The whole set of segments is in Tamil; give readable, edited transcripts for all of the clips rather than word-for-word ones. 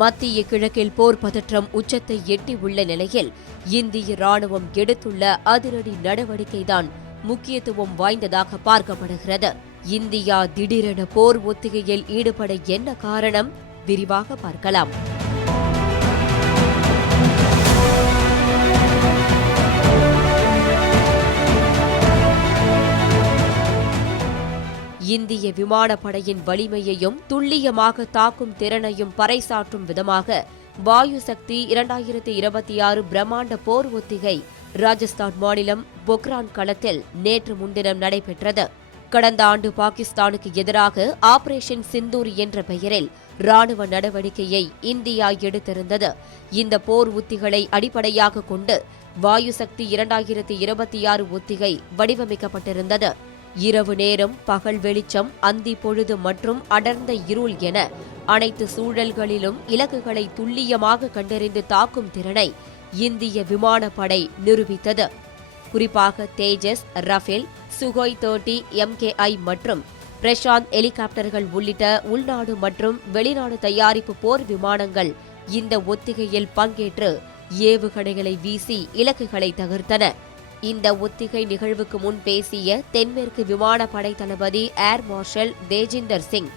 மத்திய கிழக்கில் போர் பதற்றம் உச்சத்தை எட்டியுள்ள நிலையில் இந்திய ராணுவம் எடுத்துள்ள அதிரடி நடவடிக்கைதான் முக்கியத்துவம் வாய்ந்ததாக பார்க்கப்படுகிறது. இந்தியா திடீரென போர் ஒத்திகையில் ஈடுபட என்ன காரணம்? விரிவாக பார்க்கலாம். இந்திய விமானப்படையின் வலிமையையும் துல்லியமாக தாக்கும் திறனையும் பறைசாற்றும் விதமாக வாயு சக்தி 2026 பிரம்மாண்ட போர் ஒத்திகை ராஜஸ்தான் மாநிலம் பொக்ரான் களத்தில் நேற்று முன்தினம் நடைபெற்றது. கடந்த ஆண்டு பாகிஸ்தானுக்கு எதிராக ஆபரேஷன் சிந்தூர் என்ற பெயரில் ராணுவ நடவடிக்கையை இந்தியா எடுத்திருந்தது. இந்த போர் உத்திகளை அடிப்படையாக கொண்டு வாயு சக்தி 2026 ஒத்திகை வடிவமைக்கப்பட்டிருந்தது. இரவு நேரம், பகல் வெளிச்சம், அந்தி பொழுது மற்றும் அடர்ந்த இருள் என அனைத்து சூழல்களிலும் இலக்குகளை துல்லியமாக கண்டறிந்து தாக்கும் திறனை இந்திய விமானப்படை நிரூபித்தது. குறிப்பாக தேஜஸ், ரஃபேல், சுகோய் 30 MKI மற்றும் பிரசாந்த் ஹெலிகாப்டர்கள் உள்ளிட்ட உள்நாடு மற்றும் வெளிநாடு தயாரிப்பு போர் விமானங்கள் இந்த ஒத்திகையில் பங்கேற்று ஏவுகணைகளை வீசி இலக்குகளை தகர்த்தன. இந்த ஒத்திகை நிகழ்வுக்கு முன் பேசிய தென்மேற்கு விமானப்படை தளபதி ஏர் மார்ஷல் தேஜிந்தர் சிங்,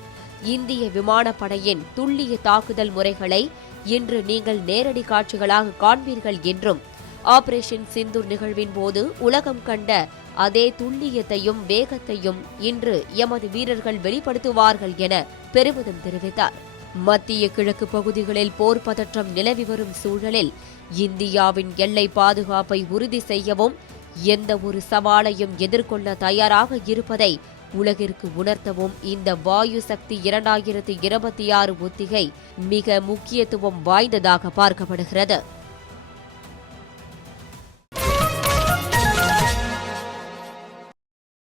இந்திய விமானப்படையின் துல்லிய தாக்குதல் முறைகளை இன்று நீங்கள் நேரடி காட்சிகளாக காண்பீர்கள் என்றும், ஆபரேஷன் சிந்தூர் நிகழ்வின் போது உலகம் கண்ட அதே துல்லியத்தையும் வேகத்தையும் இன்று எமது வீரர்கள் வெளிப்படுத்துவார்கள் என பெருமிதம் தெரிவித்தார். மத்திய கிழக்கு பகுதிகளில் போர் பதற்றம் நிலவி வரும் சூழலில் இந்தியாவின் எல்லை பாதுகாப்பை உறுதி செய்யவும் எந்த ஒரு சவாலையும் எதிர்கொள்ள தயாராக இருப்பதை உலகிற்கு உணர்த்தவும் இந்த வாயு சக்தி 2026 ஒத்திகை மிக முக்கியத்துவம் வாய்ந்ததாக பார்க்கப்படுகிறது.